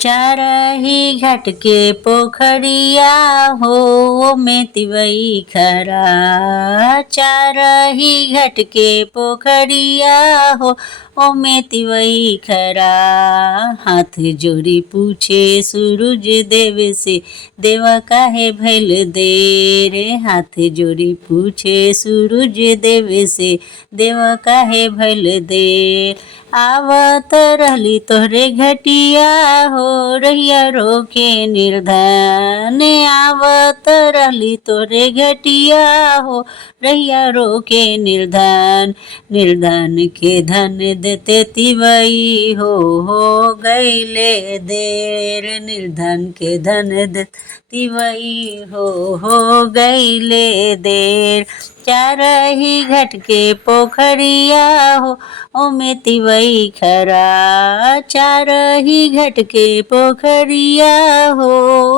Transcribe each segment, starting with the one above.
चारही घाट के पोखरिया हो में तिवई खरा। चारही घाट के पोखरिया हो ओ में तिवई खरा। हाथ जोड़ी पूछे सूरज देव से, देवा काहे भइल देर। हाथ जोड़ी पूछे सूरज देव से, देवा काहे भइल देर। आवत रहली तोहरे घटिया हो रहिया रोके निर्धन। आवत रहली तोहरे घटिया हो रहिया रोके निर्धन। निर्धन के धन देते तिवई हो गईले देर। निर्धन के धन देते तिवई हो गईले देर। चारही घाट के पोखरिया हो ओमे तिवई खरा। चारही घाट के पोखरिया हो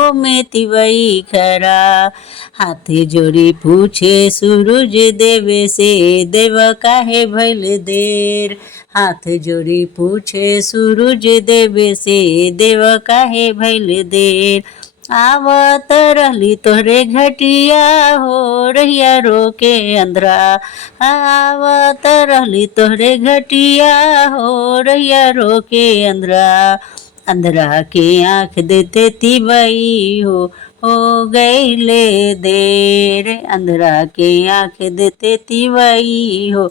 ओमे तिवई खरा। हाथ जोड़ी पूछे सूरज देव से, देव काहे भइल देर। हाथ जोड़ी पूछे सूरज देव से, देव काहे भइल देर। आवत रहली तोहरे घटिया हो रहिया रोके अंधरा। आवत रहली तोहरे घटिया हो रहिया रोके अंधरा। अंधरा के आँख देते तिवई हो गईले देर। अंधरा के आँख देते तिवई हो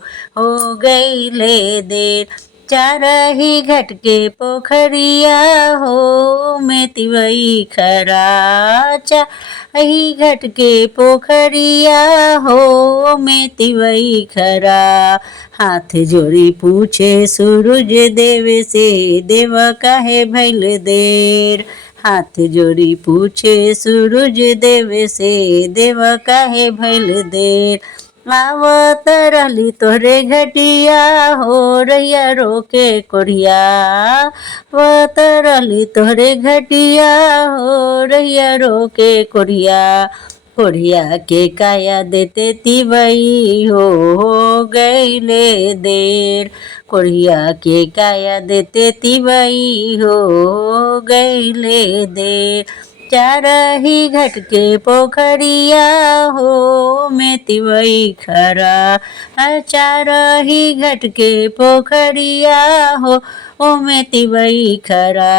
गईले देर। चारही घाट के पोखरिया हो में तिवई खरा। चारही घाट के पोखरिया हो में तिवई खरा। हाथ जोड़ी पूछे सूरज देव से, देव काहे भइल देर। हाथ जोड़ी पूछे सूरज देव से, देव काहे भइल देर। आवत रहली तोहरे घटिया हो रहिया रोके कोढ़िया। आवत रहली तोहरे घटिया हो रहिया रोके कोढ़िया। कोढ़िया के काया देते तिवई हो गईले देर। कोढ़िया के काया देते तिवई हो गईले देर। चारही घाट के पोखरिया हो में तिवई खरा। चारही घाट के पोखरिया हो में तिवई खरा।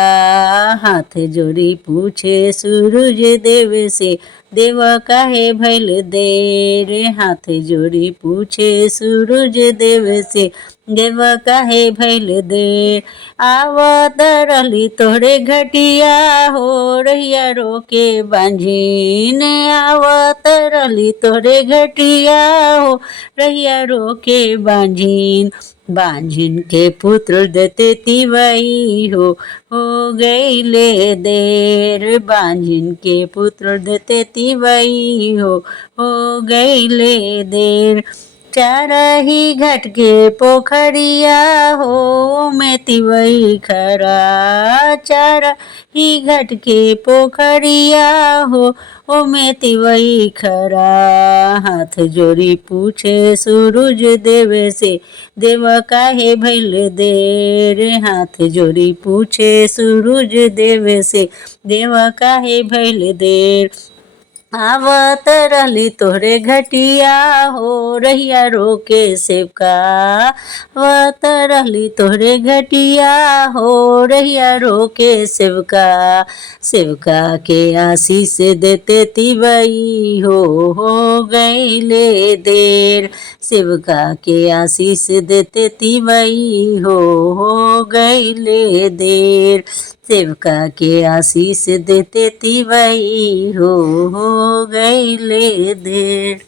हाथ जोड़ी पूछे सूरज देव से, देव काहे भइल देर। हाथ जोड़ी पूछे सूरज देव से, देव काहे भइल देर। आवत रहली तोहरे घटिया हो रहिया रोके बांझिन। आवत रहली तोहरे घटिया हो रहिया रोके बांझिन। बांझिन के पुत्र देते तिवई हो गईले देर। बांझिन के पुत्र देते तिवई हो गईले देर। चारही घाट के पोखरिया हो में तिवई खरा। चारही घाट के पोखरिया हो में तिवई खरा। हाथ जोड़ी पूछे सूरज देव से, देव काहे भइल देर। हाथ जोड़ी पूछे सूरज देव से, देव काहे भइल देर। आवत रहली तोहरे घटिया हो रहिया रोके सेवका। आवत रहली तोहरे घटिया हो रहिया रोके सेवका। सेवका के आशीष देते तिवई हो गईले देर। सेवका के आशीष देते तिवई हो गईले देर। सेवका के आशीष देते तिवई हो गईले देर।